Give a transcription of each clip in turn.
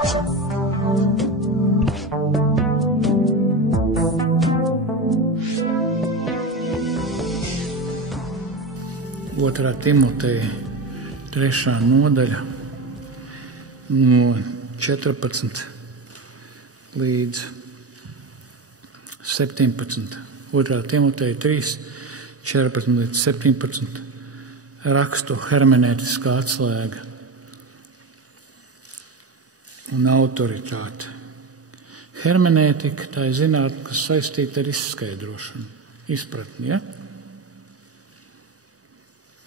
Otrā Timoteja 3. nodaļa no 14 līdz 17. 2. Timoteja 3, 14 līdz 17. Rakstu hermenētiskā atslēga un autoritāte. Hermenētika tā ir zinātne, kas saistīta ar izskaidrošanu, izpratni, ja?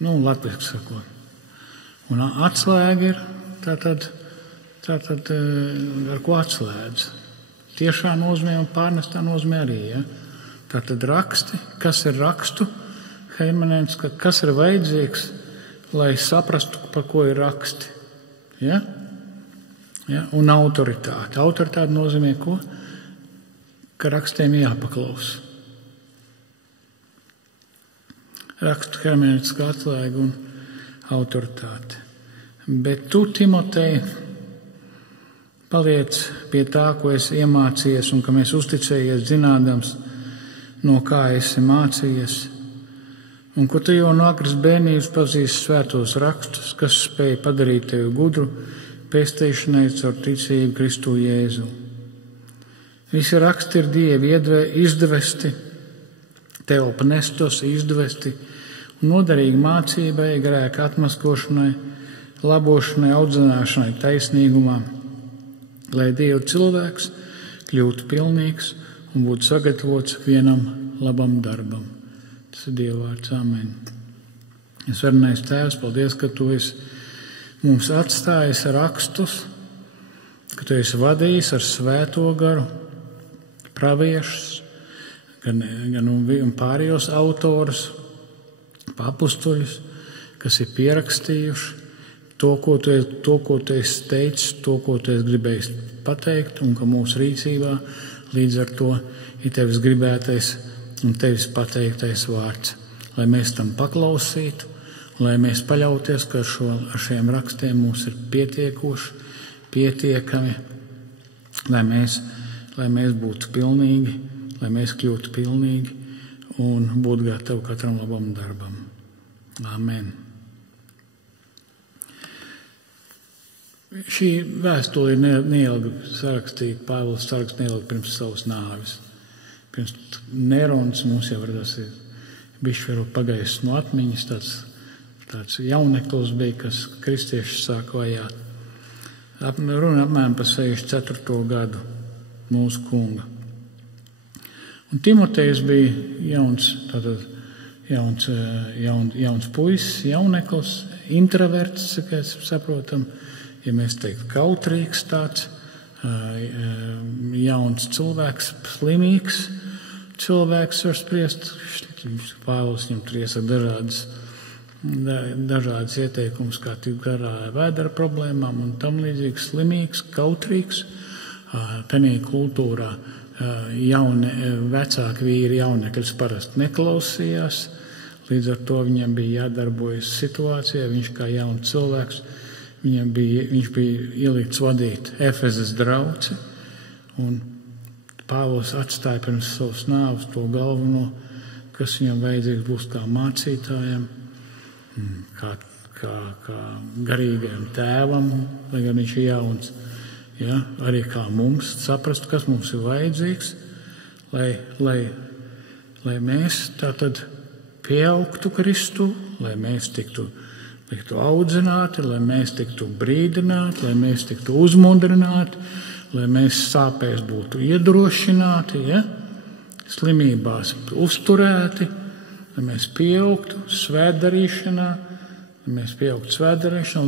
Latviski sakot. Un atslēga ir tātad ar ko atslēdz. Tiešā nozīmē un pārnestā nozīmē arī, ja? Tātad raksti, kas ir rakstu hermenēts, kas ir vajadzīgs, lai saprastu, par ko ir raksti. Ja? Ja? Un autoritāte. Autoritāte nozīmē ko? Ka rakstiem jāpaklaus. Rakstu hermenētiskā atslēga un autoritāte. Bet tu, Timotej, paliec pie tā, ko esi iemācījies un kam esi uzticējies, zinādams, no kā esi mācījies, un ko tu jau no agras bērnības pazīsti svētos rakstus, kas spēj padarīt tevi gudru pestīšanai caur ticību Kristu Jēzu. Visi raksti ir Dievi izdvesti, teopnestos izdvesti, noderīgi mācībai, grēka atmaskošanai, labošanai, audzināšanai taisnīgumā, lai Dieva cilvēks kļūtu pilnīgs un būtu sagatavots vienam labam darbam. Tas ir Dieva vārds. Amen. Es varenais Tēvs, paldies, ka Tu esi mums atstājis rakstus, ka Tu esi vadījis ar svēto garu praviešus, gan pārējos autorus, apustuļus, kas ir pierakstījuši to, ko tu esi teicis, to, ko tu esi gribējis pateikt, un ka mūsu rīcībā līdz ar to ir Tevis gribētais un Tevis pateiktais vārds, lai mēs tam paklausītu, lai mēs paļauties, ka ar šiem rakstiem mums ir pietiekami, lai mēs būtu pilnīgi, lai mēs kļūtu pilnīgi un būtu gatavi katram labam darbam. Amen. Šī vēstule ir neilgi sarakstīta, Pāvils saraksta neilgi pirms savas nāves. Pirms Nerons mums jau tas ir bišķi pagājis no atmiņas, tāds jauneklis bija, kas kristiešus sāk vajāt. Runa apmēram par 64. gadu mūsu kunga. Un Timotejs bija jauns puisis, jauneklis, introverts, kā saprotam, ja mēs teiktu kautrīgs tāds, jauns cilvēks, slimīgs cilvēks var spriest. Pāvils viņam tur iesaka dažādas ieteikumus, kā tikt garā vēdera problēmām un tam līdzīgs, slimīgs, kautrīgs. Tenī kultūrā vecāki vīri jaunekļus parasti neklausījās, līdz ar to viņam bija jādarbojas situācijā, viņš kā jauns cilvēks, viņš bija ielikts vadīt Efezes drauci, un Pāvils atstāja pirms savas nāves to galveno, kas viņam vajadzīgs būs kā mācītājam, kā garīgajam tēvam, lai gan viņš ir jauns. Ja, arī kā mums saprast, kas mums ir vajadzīgs, lai mēs tātad pieaugtu Kristu, lai mēs tiktu audzināti, lai mēs tiktu brīdināti, lai mēs tiktu uzmundrināti, lai mēs sāpēs būtu iedrošināti, ja, slimībās uzturēti, lai mēs pieaugtu svētdarīšanā,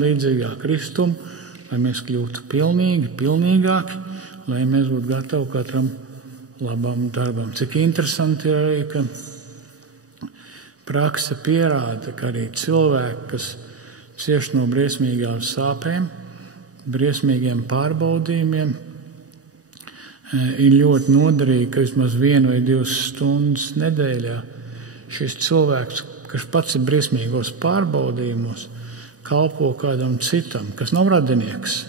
līdzīgā Kristum, lai mēs kļūtu pilnīgi, pilnīgāki, lai mēs būtu gatavi katram labam darbam. Cik interesanti ir arī, ka prakse pierāda, ka arī cilvēki, kas cieš no briesmīgām sāpēm, briesmīgiem pārbaudījumiem, ir ļoti noderīgi, ka vismaz 1 vai 2 stundas nedēļā šis cilvēks, kas pats ir briesmīgos pārbaudījumos, kalpo kādam citam, kas nav radinieks,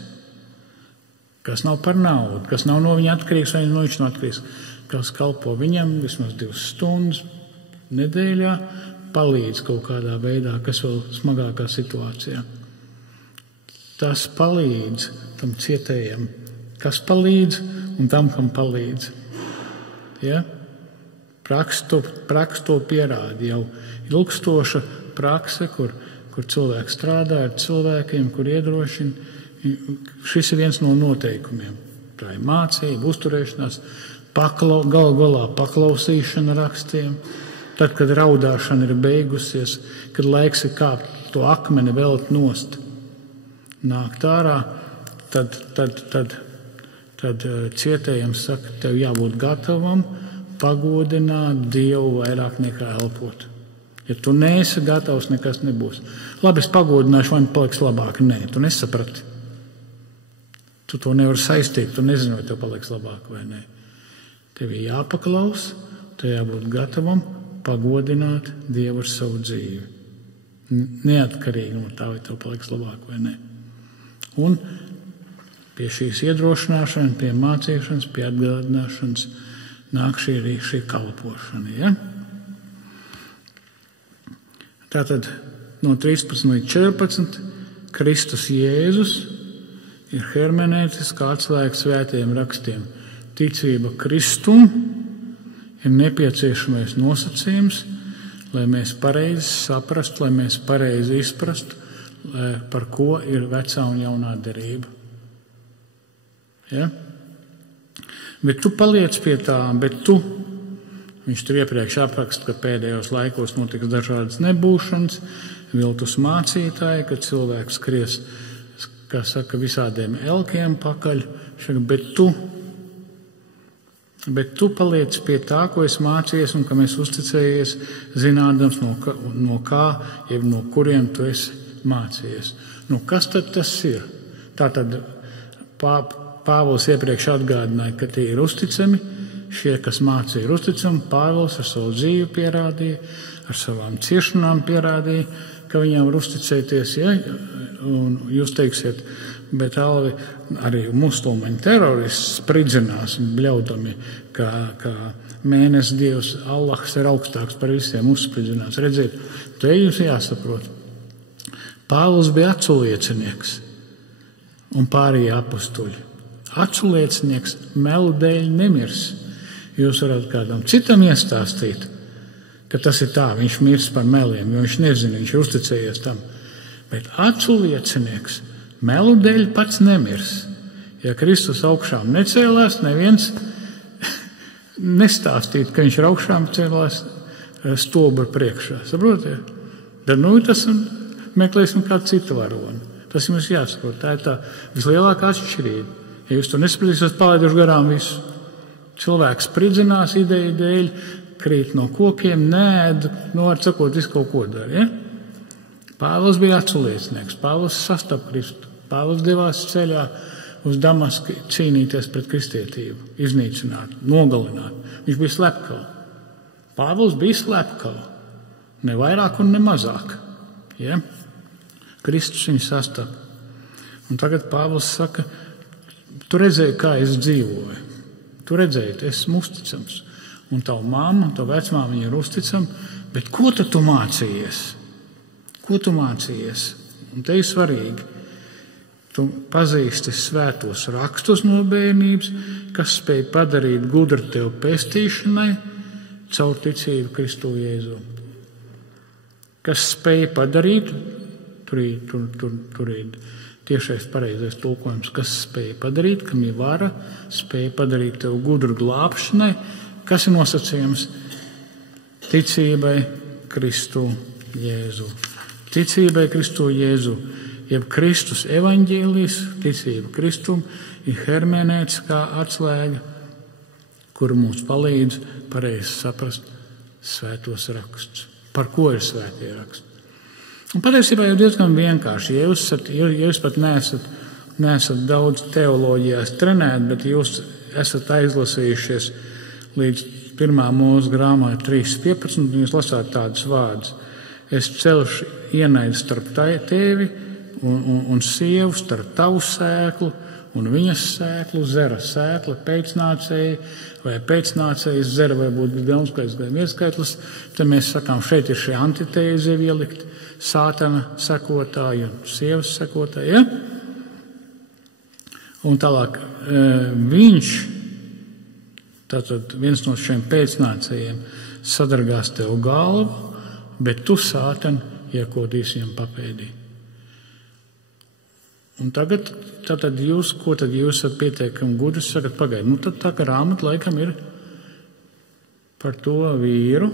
kas nav par naudu, kas nav no viņa atkarīgs vai no viņš nav atkarīgs, kas kalpo viņam vismaz 2 stundas nedēļā, palīdz kaut kādā veidā, kas vēl smagākā situācijā. Tas palīdz tam cietējam, kas palīdz un tam, kam palīdz. Ja? Praksa to pierāda jau ilgstoša prakse, kur cilvēks strādā ar cilvēkiem, kur iedrošina. Šis ir viens no noteikumiem. Tā ir mācība, uzturēšanās, galu galā paklausīšana rakstiem. Tad, kad raudāšana ir beigusies, kad laiks ir kāpt to akmeni velt nost, nākt ārā, tad cietējams saka, tev jābūt gatavam pagodināt Dievu vairāk nekā elpot. Ja tu neesi gatavs, nekas nebūs. Labi, es pagodināšu, vai paliks labāk. Nē, tu nesaprati. Tu to nevari saistīt, tu nezini, vai tev paliks labāk vai nē. Tev ir jāpaklaus, tev jābūt gatavam pagodināt Dievu ar savu dzīvi. Neatkarīgi no tā, vai tev paliks labāk vai nē. Un pie šīs iedrošināšanas, pie mācīšanas, pie atgādināšanas nāk šī kalpošana. Ja? Tātad no 13 līdz 14 Kristus Jēzus ir hermenētiskā atslēga svētajiem rakstiem. Ticība Kristum ir nepieciešamais nosacījums, lai mēs pareizi saprastu, lai mēs pareizi izprastu, par ko ir vecā un jaunā derība. Ja? Bet tu paliec pie tā, viņš tur iepriekš apraksta, ka pēdējos laikos notiks dažādas nebūšanas, viltus mācītāji, kad cilvēks skries, kā saka, visādiem elkiem pakaļ, bet tu paliec pie tā, ko es mācījies un kam es uzticējies, zinādams no kā, jeb no kuriem tu esi mācījies. Nu, kas tad tas ir? Tātad Pāvils iepriekš atgādināja, ka tie ir uzticami, šie, kas mācīja, ir uzticami. Pāvils ar savu dzīvi pierādīja, ar savām ciešanām pierādīja, ka viņam var uzticēties. Ja? Un jūs teiksiet, bet Alvi, arī musulmaņu terorists spridzinās bļaudami, ka mēnesis Dievs, Allahs ir augstāks par visiem, uzspridzinās. Redziet, te jums jāsaprot. Pāvils bija acu liecinieks un pārējie apustuļi. Acu liecinieks melu dēļ nemirs. Jūs varat kādam citam iestāstīt, ka tas ir tā, viņš mirs par meliem, jo viņš nezina, viņš ir uzticējies tam. Bet acu liecinieks melu dēļ pats nemirs. Ja Kristus augšām necēlās, neviens nestāstīt, ka viņš ir augšām cēlās stobra priekšā. Saprotiet? Tad tas meklēsim kādu citu varoni. Tas jums jāsaprot. Tā ir tā vislielākā atšķirība. Ja jūs to nesapratīs, palaiduši garām visu. Cilvēks spridzinās ideju dēļ, krīt no kokiem, nēd, var sakot, visu kaut ko dara. Ja? Pāvils bija aculiecinieks, Pāvils sastapa Kristu. Pāvils devās ceļā uz Damasku cīnīties pret kristietību, iznīcināt, nogalināt. Viņš bija slepkava. Pāvils bija slepkava. Ne vairāk un ne mazāk. Ja? Kristus viņu sastapa. Un tagad Pāvils saka, tu redzēji, kā es dzīvoju. Tu redzēji, esmu uzticams. Un tavu mammu, tavu vecmāmu viņa ir uzticama. Bet ko tad tu mācījies? Ko tu mācījies? Un te ir svarīgi. Tu pazīsti svētos rakstus no bērnības, kas spēj padarīt gudru tev pestīšanai caur ticību Kristu Jēzu. Kas spēj padarīt, tur ir tiešais pareizais tulkojums, kas spēja padarīt, kam ir vara, spēja padarīt tev gudru glābšanai, kas ir nosacījums ticībai Kristu Jēzu. Ticībai Kristu Jēzu, jeb Kristus evaņģēlijs, ticība Kristum, ir hermenētiskā atslēga, kura mums palīdz pareizi saprast svētos rakstus. Par ko ir svētie raksti? Un patiesībā jau diezgan vienkārši. Ja jūs pat neesat daudz teoloģijās trenēti, bet jūs esat aizlasījušies līdz 1. Mūzes grāmatai 3.15, un jūs lasāt tādus vārdus. Es celšu ienaidu starp tevi un sievu, starp tavu sēklu un viņas sēklu zera sēkla pēcnācēji, vai pēcnācējas zera, vai būtu galvenskaitlis vai vienskaitlis, tad mēs sakām, šeit ir šie antitēzi ielikt, sātana sekotāji un sievas sekotāji, ja? Un tālāk viņš, tātad viens no šiem pēcnācējiem, sadargās tev galvu, bet tu, sātan, iekodīsi viņam papēdī. Un tagad, tātad jūs, ko tad jūs esat pietiekami gudri, sakat, pagaidi, nu tad tā grāmata laikam ir par to vīru,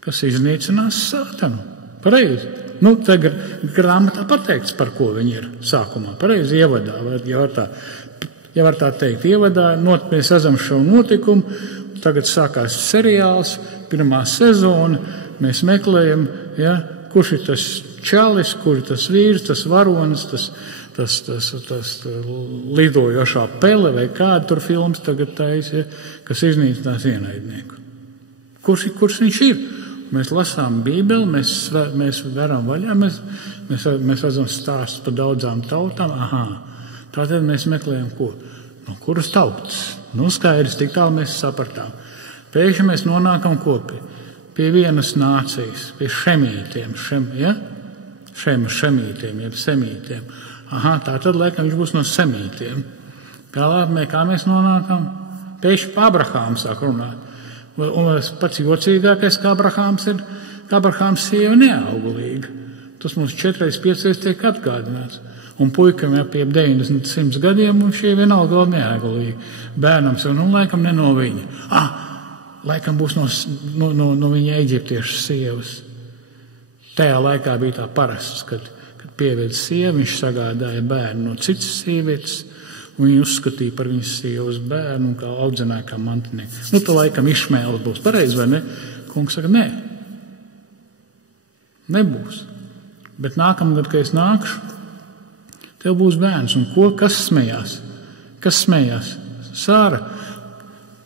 kas iznīcinās sātanu. Pareizi. Nu, tā grāmatā pateikts, par ko viņi ir sākumā. Pareizi ievadā, ja var tā teikt, ievadā, mēs redzam šo notikumu, tagad sākās seriāls, 1. sezona, mēs meklējam, ja, kurš ir tas čalis, kur ir tas vīrs, tas varonis, tas lidojošā pele vai kāda tur filmas tagad taisa, ja, kas iznīcinās ienaidnieku. Kurš viņš ir? Mēs lasām Bībeli, mēs veram vaļā, mēs redzam stāstus par daudzām tautām. Aha, tātad mēs meklējam ko? No kuras tautas? Nu, skaidrs, tik tālu mēs sapratām. Pēkšņi mēs nonākam kopī pie vienas nācijas, pie šemītiem, šemītiem, jeb semītiem. Aha, tātad, laikam, viņš būs no semītiem. Kā mēs nonākam? Pēkšņi pa Abrahāmu sāk runāt. Un pats jocīgākais, kā Abrahāms ir, ka Abrahāms sieva neauglīga. Tas mums 4-5 tiek atgādināts. Un puikam jau pie 90-100 gadiem, un šie vienalga vēl neauglīga. Bērnam sev, nu, laikam ne no viņa. Laikam būs no viņa eģiptiešu sievas. Tajā laikā bija tā parasts, kad pieved sievu, viņš sagādāja bērnu no citas sievietes, un viņi uzskatīja par viņas sievas bērnu un kā audzināja kā mantinieku. Nu, tā laikam Išmēls būs pareizi, vai ne? Kungs saka, nē. Nebūs. Bet nākamgad, kad es nākšu, tev būs bērns. Un kas smējās? Kas smējās? Sāra.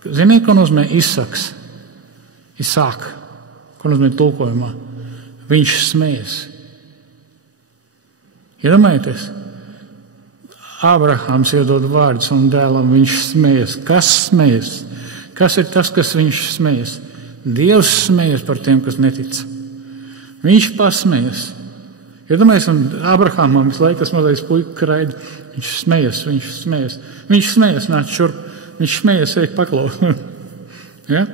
Ziniet, ko nozīmē Isaks? Isāk. Ko nozīmē tulkojumā? Viņš smējas. Iedomājieties? Abrahāms iedod vārdus un dēlam, viņš smējas. Kas smējas? Kas ir tas, kas viņš smējas? Dievs smējas par tiem, kas netic. Viņš pasmējas. Iedomājies, un Abrahāmam visu laiku tas mazais puika raida. Viņš smējas, nāc šurp. Viņš smējas, ej paklaus. Ja?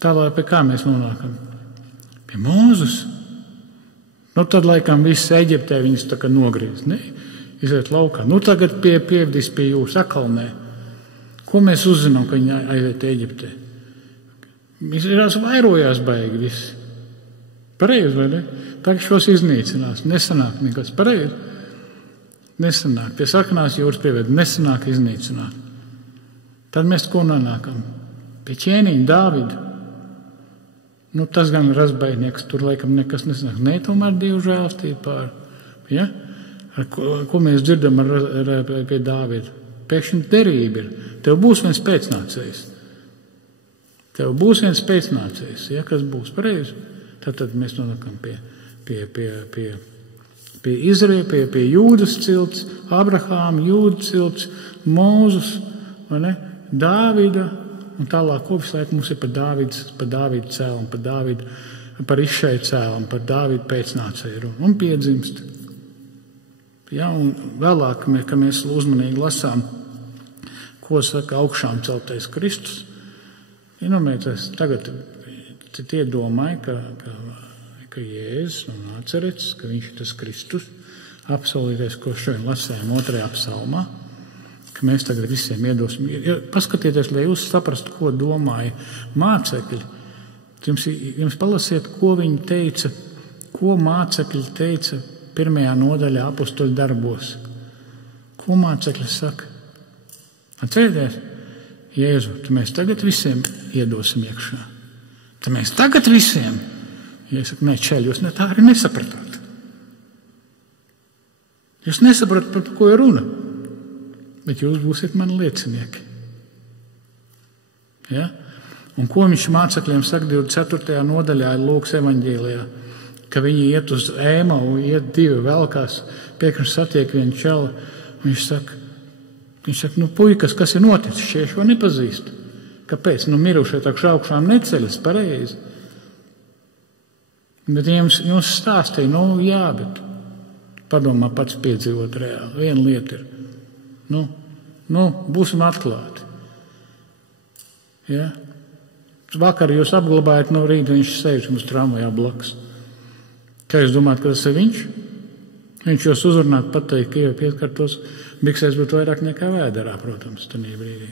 Tālāk pie kā mēs nonākam? Pie Mūzus. Nu, tad laikam viss Eģiptē viņus tā kā nogriez. Ne? Iziet laukā. Nu, tagad pievdīs pie jūs akalnē. Ko mēs uzzinām, ka viņi aiziet Eģiptē? Izrās vairojās baigi visi. Pareizi, vai ne? Tagad šos iznīcinās. Nesanāk nekas. Pareizi. Nesanāk. Pie sarkanās jūras pieved. Nesanāk iznīcināt. Tad mēs ko nonākam? Pie ķēniņa Dāvida. Nu, tas gan razbainieks. Tur laikam nekas nesanāk. Nē, tomēr Dievu žēlastība pār. Ja? Ko mēs dzirdam pie Dāvida? Pēkšņi derība ir. Tev būs viens pēcnācējs. Ja, kas būs pareizi. Tad mēs nonākam pie Izraēla, pie Jūdas cilts, Abrahāma, Jūdas cilts, Mūzus, vai ne? Dāvida, un tālāk visu laiku mums ir par Dāvidu cēlam, par Išai cēlam, par Dāvidu pēcnācēju un piedzimst. Ja, un vēlāk, kad mēs uzmanīgi lasām, ko saka augšām celtais Kristus, tagad tie domāja, ka Jēzus un Nācerets, ka viņš ir tas Kristus, apsolītais, ko šodien lasējām 2. psalmā, ka mēs tagad visiem iedosim. Paskatieties, lai jūs saprastu, ko domāja mācekļi. Jums palasiet, ko viņi teica, ko mācekļi teica 1. nodaļā apostoļu darbos. Ko mācekļi saka? Atcerieties, Jēzu, tad mēs tagad visiem iedosim iekšā. Tad mēs tagad visiem. Ja es saku, nē, čēļ, jūs tā arī nesapratāt. Jūs nesapratat, par ko ir runa. Bet jūs būsiet mani liecinieki. Ja? Un ko viņš mācekļiem saka 24. nodaļā Lūkas evaņģēlijā, ka viņi iet uz Ēmau, iet divi velkās, pēkšņi satiek vienu čalu, viņš saka, Viņš saka, puikas, kas ir noticis? Šie šo nepazīst. Kāpēc? Mirušie tak šaukšām neceļas, pareizi. Bet jums stāstīja, jā, bet padomā pats piedzīvot reāli. Viena lieta ir, būsim atklāti. Ja? Vakar jūs apglabājat, no rīta viņš sēž mums tramvajā blakus. Kā jūs domājat, ka tas ir viņš? Viņš jūs uzrunāt pateikt, ka jau pieskartos biksēs būtu vairāk nekā vēderā, protams, tanī brīdī.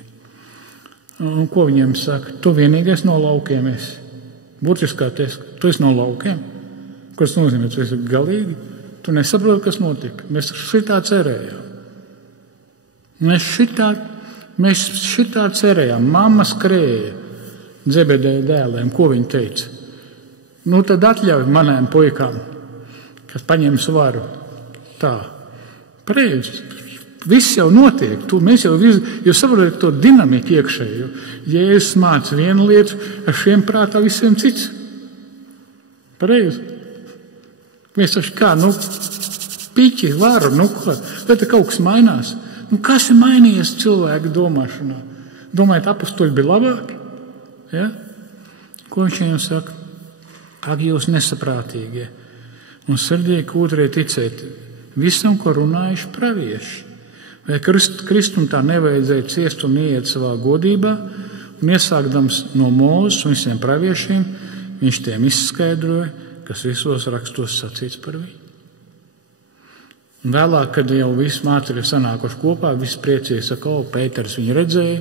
Un ko viņiem saka? Tu vienīgais no laukiem esi. Būtiskā tu esi no laukiem. Ko tas nozīmē? Tu esi galīgi. Tu nesaproti, kas notika. Mēs šitā cerējām. Mēs šitā cerējām. Mamma skrēja Zebedeja dēliem. Ko viņi teica? Tad atļauj maniem puikām, kas paņems varu. Tā. Pareizi. Viss jau notiek. Jūs saprotat to dinamiku iekšēju. Jēzus māca vienu lietu, ar šiem prātā visiem cits. Pareizi. Mēs taču kā, piķi, varu, tad kaut kas mainās. Kas ir mainījies cilvēku domāšanā? Domājat, apustuļi bija labāki? Ja? Ko viņš viņiem saka? Ak, jūs nesaprātīgie un sirdīgi kūtrie ticēt visam, ko runājuši pravieši. Vai Kristum tā nevajadzēja ciest un ieiet savā godībā, un iesākdams no Mūzes un visiem praviešiem, viņš tiem izskaidroja, kas visos rakstos sacīts par viņu. Un vēlāk, kad jau visi mācekļi ir sanākuši kopā, visi priecīja, saka, Pēters viņu redzēja,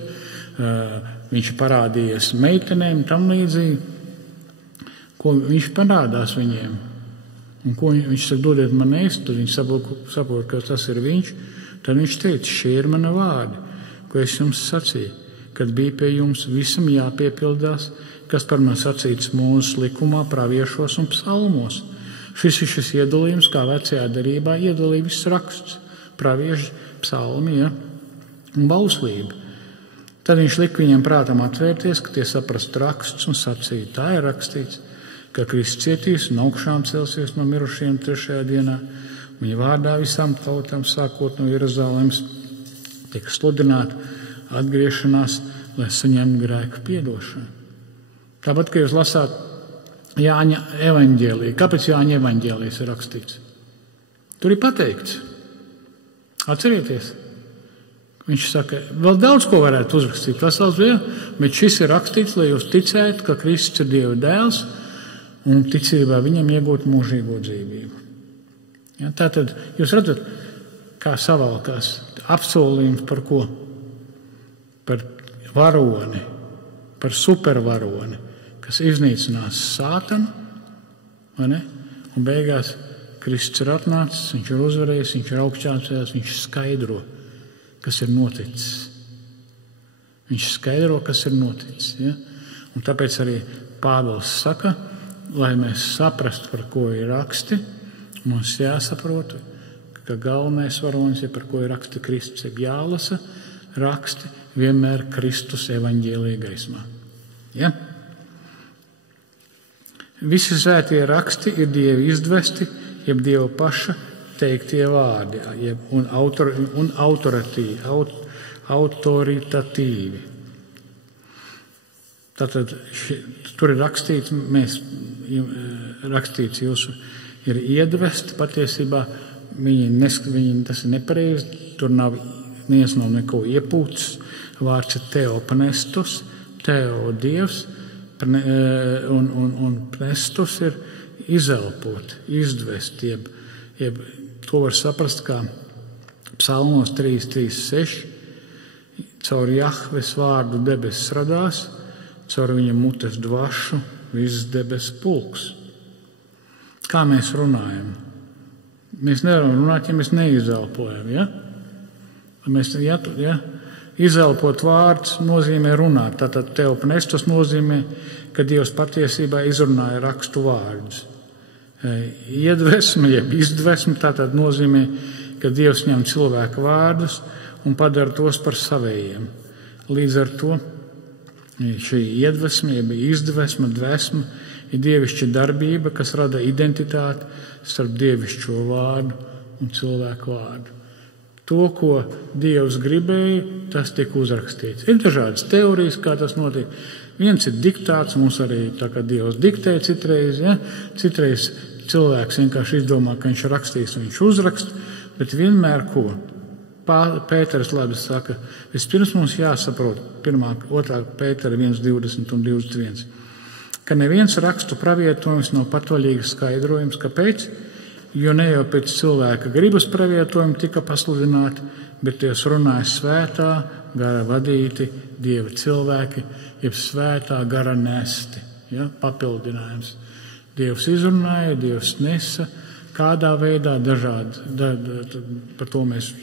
viņš parādījies meitenēm, tam līdzīgi, ko viņš parādās viņiem. Un ko viņš saka, dodiet man ēst, tad viņi saprot, ka tas ir viņš. Tad viņš teica, šie ir mani vārdi, ko es jums sacīju, kad bija pie jums visam jāpiepildās, kas par man sacīts Mūzes likumā, praviešos un psalmos. Šis ir šis iedalījums, kā vecajā darībā iedalīja viss raksts, pravieši, psalmi, un bauslība. Tad viņš lika viņiem prātam atvērties, ka tie saprast rakstus un sacīja, tā ir rakstīts, ka Kristus cietīs un augšām celsies no mirušiem 3. dienā. Viņa vārdā visām tautām, sākot no Jeruzalemes, tika sludināta atgriešanās, lai saņemtu grēku piedošanu. Tāpat, ka jūs lasāt Jāņa evaņģēliju. Kāpēc Jāņa evaņģēlijas ir rakstīts? Tur ir pateikts. Atcerieties. Viņš saka, vēl daudz ko varētu uzrakstīt, bet šis ir rakstīts, lai jūs ticētu, ka Kristus ir Dieva dēls un ticībā viņam iegūt mūžīgo dzīvību. Ja, tātad jūs redzat, kā savalkās apsolījums par ko? Par varoni, par supervaroni, kas iznīcinās sātanu, vai ne? Un beigās Kristus ir atnācis, viņš ir uzvarējis, viņš ir augšķācējās, viņš skaidro, kas ir noticis. Viņš skaidro, kas ir noticis. Ja? Un tāpēc arī Pāvils saka, lai mēs saprastu, par ko ir raksti, mums jāsaprot, ka galvenais varonis ir, par ko ir raksta Kristus, ir jālasa raksti vienmēr Kristus evaņģēlija gaismā. Ja? Visi svētie raksti ir Dieva izdvesti, jeb Dieva paša teiktie vārdi, un autoritatīvi. Tātad tur ir rakstīts jūsu ir iedvesti, patiesībā viņi tas ir nepareizi, tur neviens nav neko iepūcis, vārds ir teopanestus, teo dievs, un pnestus ir izelpot, izdvest, jeb to var saprast kā psalmos 3:6, caur Jahves vārdu debesis radās, caur viņa mutes dvašu viss debesis pulks. Kā mēs runājam? Mēs nevaram runāt, ja mēs neizelpojam, ja? Izelpot vārds nozīmē runāt. Tātad teopnestus nozīmē, ka Dievs patiesībā izrunāja rakstu vārdus. Iedvesma, jeb izdvesma, tātad nozīmē, ka Dievs ņem cilvēku vārdus un padara tos par savējiem. Līdz ar to šī iedvesma, jeb izdvesma, dvesma ir dievišķa darbība, kas rada identitāti starp dievišķo vārdu un cilvēku vārdu. To, ko Dievs gribēja, tas tika uzrakstīts. Ir dažādas teorijas, kā tas notiek. Viens ir diktāts, mums arī tā kā Dievs diktē citreiz, ja? Citreiz cilvēks vienkārši izdomā, ka viņš rakstīs un viņš uzrakst, bet vienmēr ko? Pēters labi saka, vispirms mums jāsaprot 2. Pētera 1:20 un 21, ka neviens rakstu pravietojums nav patvaļīgs skaidrojums. Kāpēc? Jo ne jau pēc cilvēka gribas pravietojumi tika pasludināti, bet ties runāja svētā gara vadīti Dieva cilvēki, jeb svētā gara nesti, ja? Papildinājums. Dievs izrunāja, Dievs nesa, kādā veidā par to mēs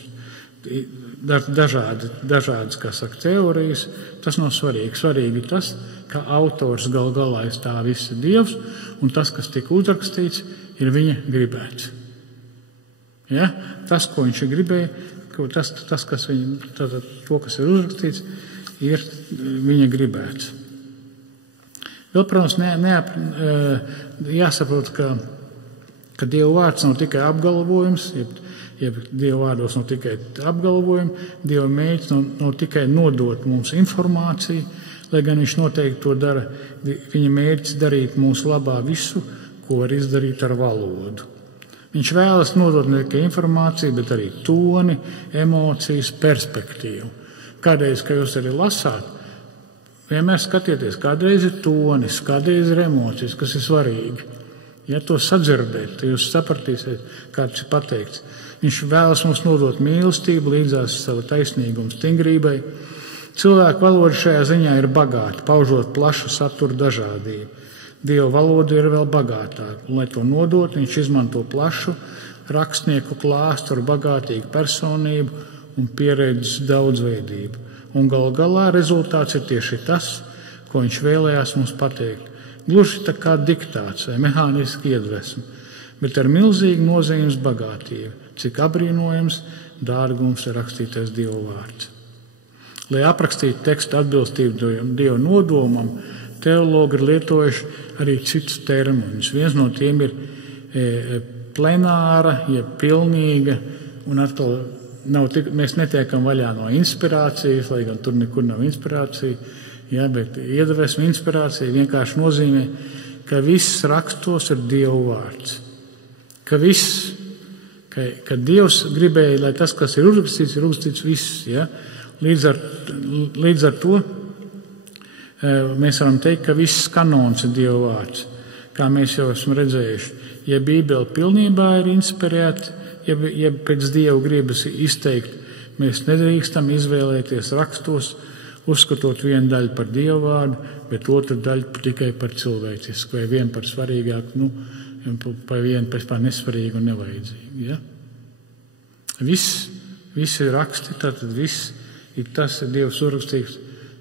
dažādas, kā saka, teorijas. Tas nav svarīgi. Svarīgi tas, ka autors gal galā ir tā visa Dievs, un tas, kas tika uzrakstīts, ir viņa gribēts. Ja? Tas, ko viņš gribēja, tas kas kas ir uzrakstīts, ir viņa gribēts. Vēl, protams, jāsaprot, ka Dieva vārds nav tikai apgalvojums, jeb Dieva vārdos nav tikai apgalvojumi, Dieva mērķis nav tikai nodot mums informāciju, lai gan viņš noteikti to dara. Viņa mērķis darīt mūsu labā visu, ko var izdarīt ar valodu. Viņš vēlas nodot ne tikai informāciju, bet arī toni, emocijas, perspektīvu. Kādreiz, kad jūs arī lasāt, vienmēr skatieties, kādreiz ir tonis, kādreiz ir emocijas, kas ir svarīgi. Ja to sadzirdēt, tad jūs sapratīsiet, kāds ir pateikts. Viņš vēlas mums nodot mīlestību līdzās savu taisnīgumu stingrībai. Cilvēku valoda šajā ziņā ir bagāta, paužot plašu saturu dažādību. Dieva valoda ir vēl bagātāka, un, lai to nodot, viņš izmanto plašu rakstnieku klāstu ar bagātīgu personību un pieredzes daudzveidību. Un galā rezultāts ir tieši tas, ko viņš vēlējās mums pateikt. Gluži tā kā diktāts vai mehāniski iedvesma, bet ar milzīgu nozīmes bagātību, cik apbrīnojams, dārgums ir rakstītais Dieva vārds. Lai aprakstītu tekstu atbilstību Dieva nodomam, teologi ir lietojuši arī citus terminus. Viens no tiem ir plenāra, jeb pilnīga, un atkal mēs netiekam vaļā no inspirācijas, lai gan tur nekur nav inspirācija, ja, bet iedvesma inspirācija vienkārši nozīmē, ka viss rakstos ir Dieva vārds. Ka Dievs gribēja, lai tas, kas ir uzrakstīts viss. Ja? Līdz ar to mēs varam teikt, ka viss kanons ir Dieva vārds. Kā mēs jau esam redzējuši, ja Bībele pilnībā ir inspirēta, ja pēc Dieva gribas izteikt, mēs nedrīkstam izvēlēties rakstos, uzskatot vienu daļu par Dieva vārdu, bet otru daļu tikai par cilvēcisku, vai vienu par svarīgāku, vai vienu par nesvarīgu un nevajadzīgu. Ja? Viss ir raksti, tātad viss ir tas, ir Dievs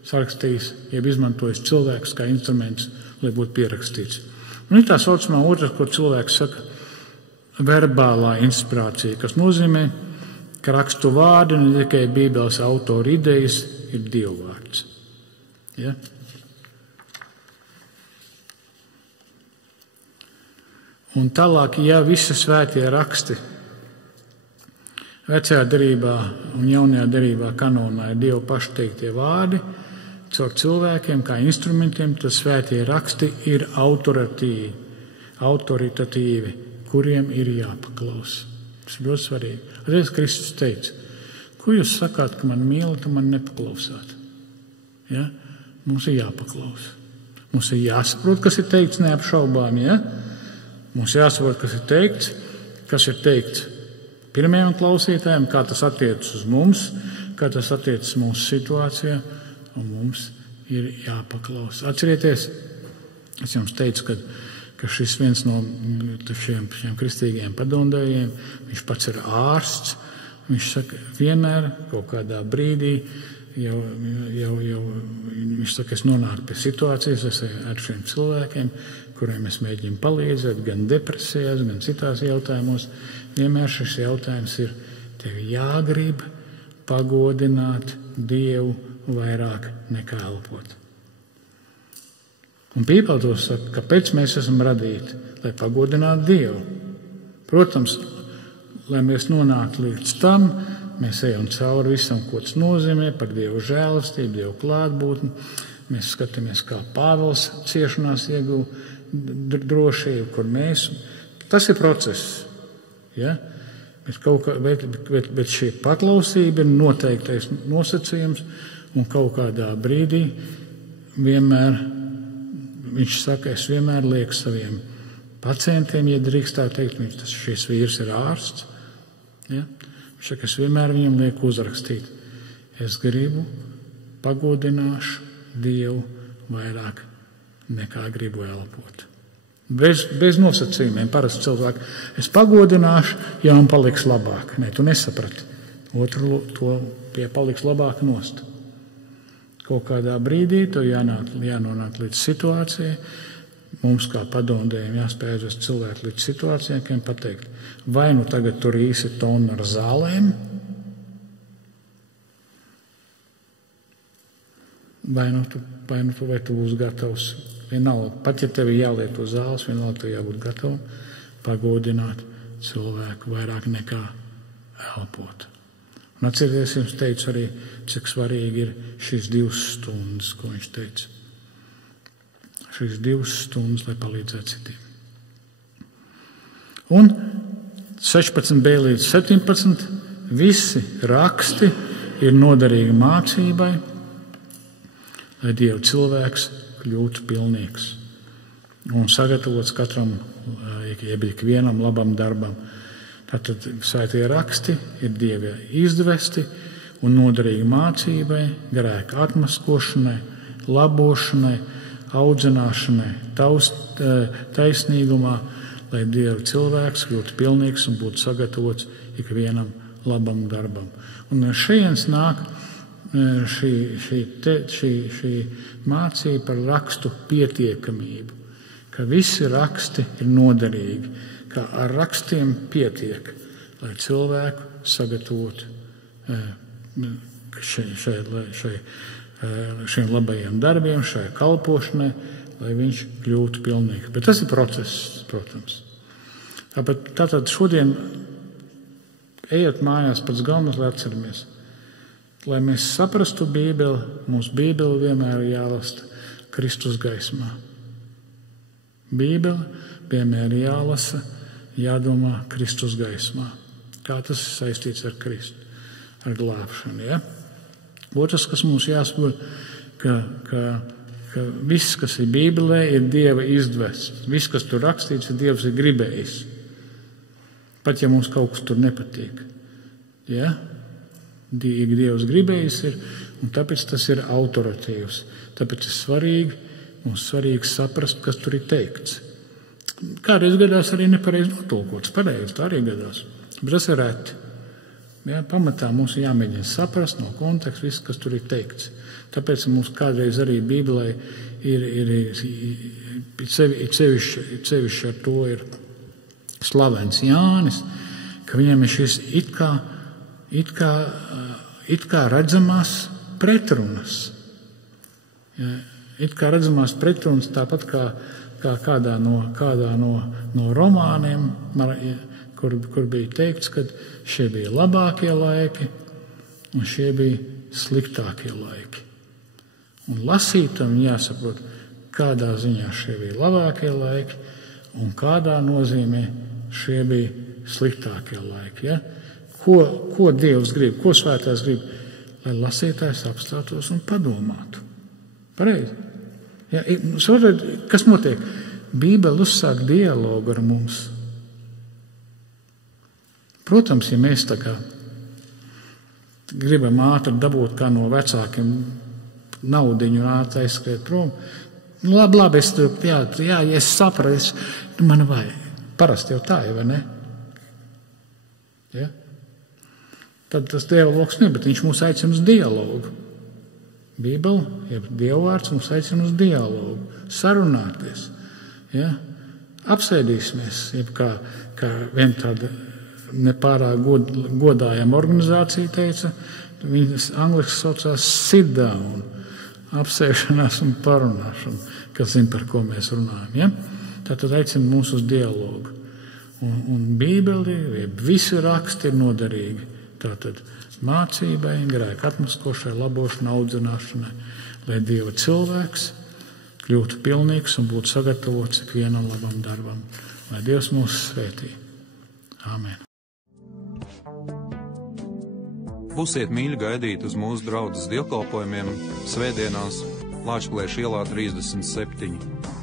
sarakstījis, jeb izmantojis cilvēks kā instruments, lai būtu pierakstīts. Un ir tā saucamā otrs, ko cilvēks saka, verbālā inspirācija, kas nozīmē, ka rakstu vārdi un ne tikai Bībeles autora idejas ir Dieva vārds. Ja? Un tālāk, ja visi svētie raksti vecajā derībā un jaunajā derībā kanonā ir Dieva pašu teiktie vārdi, caur cilvēkiem kā instrumentiem, tad svētie raksti ir autoritatīvi, kuriem ir jāpaklausa. Tas ir ļoti svarīgi. Reiz Kristus teica, ko jūs sakāt, ka man mīlat un man nepaklausāt? Ja? Mums ir jāpaklausa. Mums ir jāsaprot, kas ir teikts neapšaubām. Ja? Mums jāsaprot, kas ir teikts pirmajam klausītājam, kā tas attiecas uz mums, kā tas attiecas mūsu situācijā, un mums ir jāpaklausa. Atcerieties, es jums teicu, ka šis viens no šiem kristīgiem padomdevējiem, viņš pats ir ārsts, viņš saka, vienmēr kaut kādā brīdī, viņš saka, es nonāku pie situācijas ar šiem cilvēkiem, kuriem es mēģinu palīdzēt, gan depresijās, gan citās jautājumos. Vienmēr šis jautājums ir, tev jāgrib pagodināt Dievu vairāk nekā elpot. Un Bībele to saka, kāpēc mēs esam radīti, lai pagodinātu Dievu. Protams, lai mēs nonāktu līdz tam, mēs ejam cauri visam, ko tas nozīmē, par Dievu žēlastību, Dievu klātbūtni. Mēs skatāmies, kā Pāvils ciešanās ieguva drošību, kur mēs. Tas ir process. Ja? Bet šī paklausība ir noteiktais nosacījums, un kaut kādā brīdī vienmēr, viņš saka, es vienmēr lieku saviem pacientiem, ja drīkstā teikt, šis vīrs ir ārsts. Ja? Viņš saka, es vienmēr viņam lieku uzrakstīt. Es gribu, pagodināšu Dievu vairāk nekā gribu elpot. Bez nosacījumiem. Parasti cilvēki, es pagodināšu, ja man paliks labāk. Nē, tu nesaprati. Otru to paliks labāk nost. Kaut kādā brīdī to jānonāk līdz situācijai. Mums kā padomdējiem jāspēj aizvest cilvēku līdz situācijai, ka viņam pateikt, vai nu tagad tur īsi tonu ar zālēm, vai tu būsi gatavs, vienalga, pat ja tev ir jālieto zāles, vienalga tev jābūt gatavam pagodināt cilvēku vairāk nekā elpot. Un atcerieties, jums teicu arī, cik svarīgi ir šīs 2 stundas, ko viņš teica. Šīs 2 stundas, lai palīdzētu citiem. Un 16b līdz 17 visi raksti ir noderīgi mācībai, lai Dieva cilvēks kļūtu pilnīgs un sagatavots katram, jeb ikvienam labam darbam. Tātad svētie raksti ir Dieva izdvesti un noderīgi mācībai, grēka atmaskošanai, labošanai, audzināšanai, taisnīgumā, lai Dieva cilvēks kļūtu pilnīgs un būtu sagatavots ikvienam labam darbam. Un šajienas nāk šī mācība par rakstu pietiekamību, ka visi raksti ir noderīgi, ka ar rakstiem pietiek, lai cilvēku sagatavotu šiem labajiem darbiem, šai kalpošanai, lai viņš kļūtu pilnīgs. Bet tas ir process, protams. Tātad šodien, ejot mājās, pats galvenais, lai atceramies, lai mēs saprastu Bībeli, mums Bībeli vienmēr ir jālasa Kristus gaismā. Bībeli vienmēr ir jālasa, jādomā Kristus gaismā. Kā tas ir saistīts ar Kristu, ar glābšanu. Ja? Otrs, kas mums jāsaprot, ka viss, kas ir Bībelē, ir Dieva izdvests. Viss, kas tur rakstīts, ir Dievs ir gribējis. Pat ja mums kaut kas tur nepatīk. Ja? Dievs gribējis ir, un tāpēc tas ir autoritīvs. Tāpēc ir mums svarīgi saprast, kas tur ir teikts. Kādreiz gadās arī nepareizi notulkots, pareizi, tā arī gadās. Bet tas ir reti. Ja, pamatā mums jāmēģina saprast no konteksta viss, kas tur ir teikts. Tāpēc mums kādreiz arī Bībelē ir sevišķi ar to ir slavens Jānis, ka viņam ir šis it kā redzamās pretrunas. Ja, it kā redzamās pretrunas tāpat kā kādā no romāniem, kur bija teikts, ka šie bija labākie laiki un šie bija sliktākie laiki. Un lasītam jāsaprot, kādā ziņā šie bija labākie laiki un kādā nozīmē šie bija sliktākie laiki. Ja? Ko Dievs grib, ko svētājs grib? Lai lasītājs apstātos un padomātu. Pareizi. Ja, kas notiek? Bībele uzsāk dialogu ar mums. Protams, ja mēs tā kā gribam ātri dabūt kā no vecākiem naudiņu un ātri aizskriet prom, labi, es saprastu, man vajag. Parasti jau tā, vai ne? Ja? Tad tas dialogs bet viņš mūs aicina uz dialogu. Bībele, jeb Dievvvārds mums aicina uz dialogu, sarunāties. Ja? Apsēdīsimies, jeb kā viena tāda nepārāk godājama organizācija teica, viņas angliski saucās sit down, apsēšanās un parunāšana, kas zina, par ko mēs runājam. Ja? Tātad aicina mūs uz dialogu. Un Bībeli, visi raksti ir noderīgi Tātad mācībai, grēka atmaskošanai, labošanai, audzināšanai, lai Dieva cilvēks kļūtu pilnīgs un būtu sagatavots ikvienam labam darbam. Lai Dievs mūs svētī. Āmen. Būsiet mīļi gaidīt uz mūsu draudzes dievkalpojumiem svētdienās Lāčplēša ielā 37.